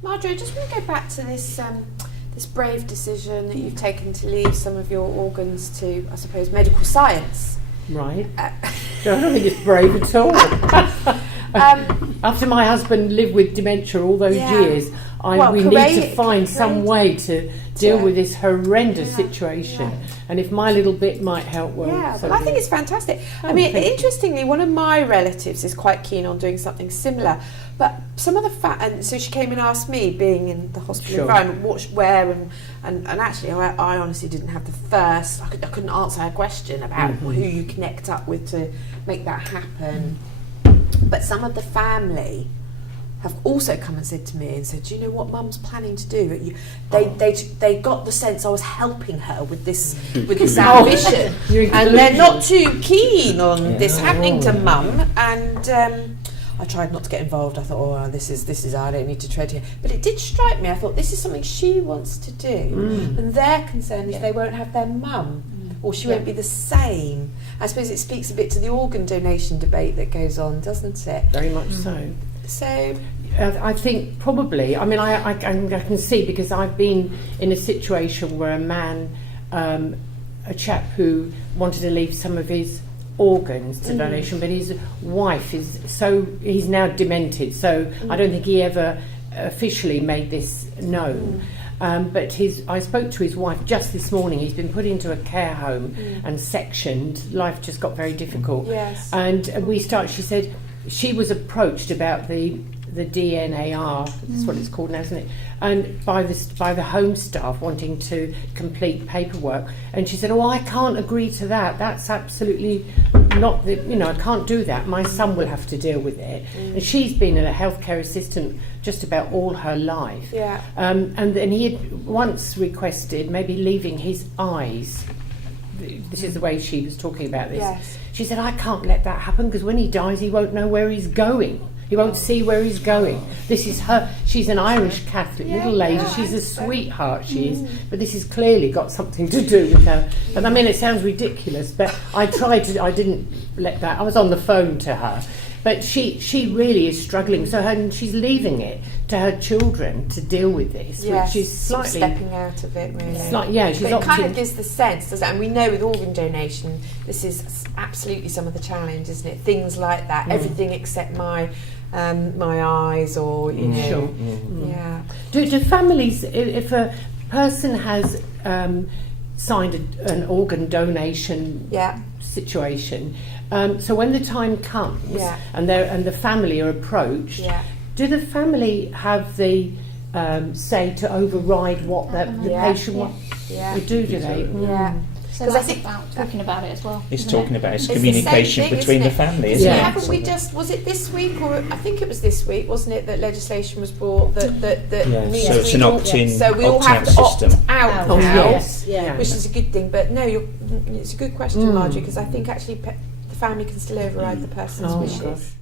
Marjorie, I just want to go back to this this brave decision that you've taken to leave some of your organs to, I suppose, medical science. Right. I don't think it's brave at all. After my husband lived with dementia all those years, we need to find some way to deal with this horrendous situation. Yeah. And if my little bit might help, well, I think it's fantastic. I mean, interestingly, one of my relatives is quite keen on doing something similar. But some of the and so she came and asked me, being in the hospital environment, where and actually I honestly didn't have the first. I couldn't answer her question about who you connect up with to make that happen. But some of the family have also come and said to me and said, "Do you know what Mum's planning to do?" They got the sense I was helping her with this ambition, and they're not too keen on this happening to Mum. And I tried not to get involved. I thought, oh, this is I don't need to tread here. But it did strike me. I thought this is something she wants to do, and their concern is they won't have their mum, or she won't be the same. I suppose it speaks a bit to the organ donation debate that goes on, doesn't it? Very much so. So I think probably. I mean, I can see, because I've been in a situation where a man, a chap who wanted to leave some of his organs to donation, but his wife he's now demented, so I don't think he ever officially made this known. But I spoke to his wife just this morning. He's been put into a care home and sectioned. Life just got very difficult. Yes. And she said she was approached about the DNAR, that's what it's called now, isn't it? And by the home staff wanting to complete paperwork. And she said, "Oh, I can't agree to that. That's absolutely not I can't do that. My son will have to deal with it." And she's been a healthcare assistant just about all her life. Yeah. And then he had once requested maybe leaving his eyes. This is the way she was talking about this. Yes. She said, "I can't let that happen, because when he dies, he won't know where he's going. He won't see where he's going." This is her. She's an Irish Catholic little lady. She's a sweetheart, she is. But this has clearly got something to do with her. And I mean, it sounds ridiculous, but I didn't let that. I was on the phone to her. But she really is struggling. So she's leaving it to her children to deal with this, which is slightly stepping out of it, really. She's but it kind of gives the sense, doesn't it? And we know with organ donation, this is absolutely some of the challenge, isn't it? Things like that, everything except my eyes, or Sure. Yeah. Do families, if a person has signed an organ donation situation, so when the time comes and the family are approached, do the family have the say to override what the patient wants? Do they? Yeah. So that's about talking about it as well. It's talking about it's communication between the family, isn't it? Haven't we just, was it this week, or I think it was this week, wasn't it, that legislation was brought that means so it's an opt-in, so we all have to system. opt out now, which is a good thing. But no, it's a good question, Marjorie, because I think actually the family can still override the person's wishes.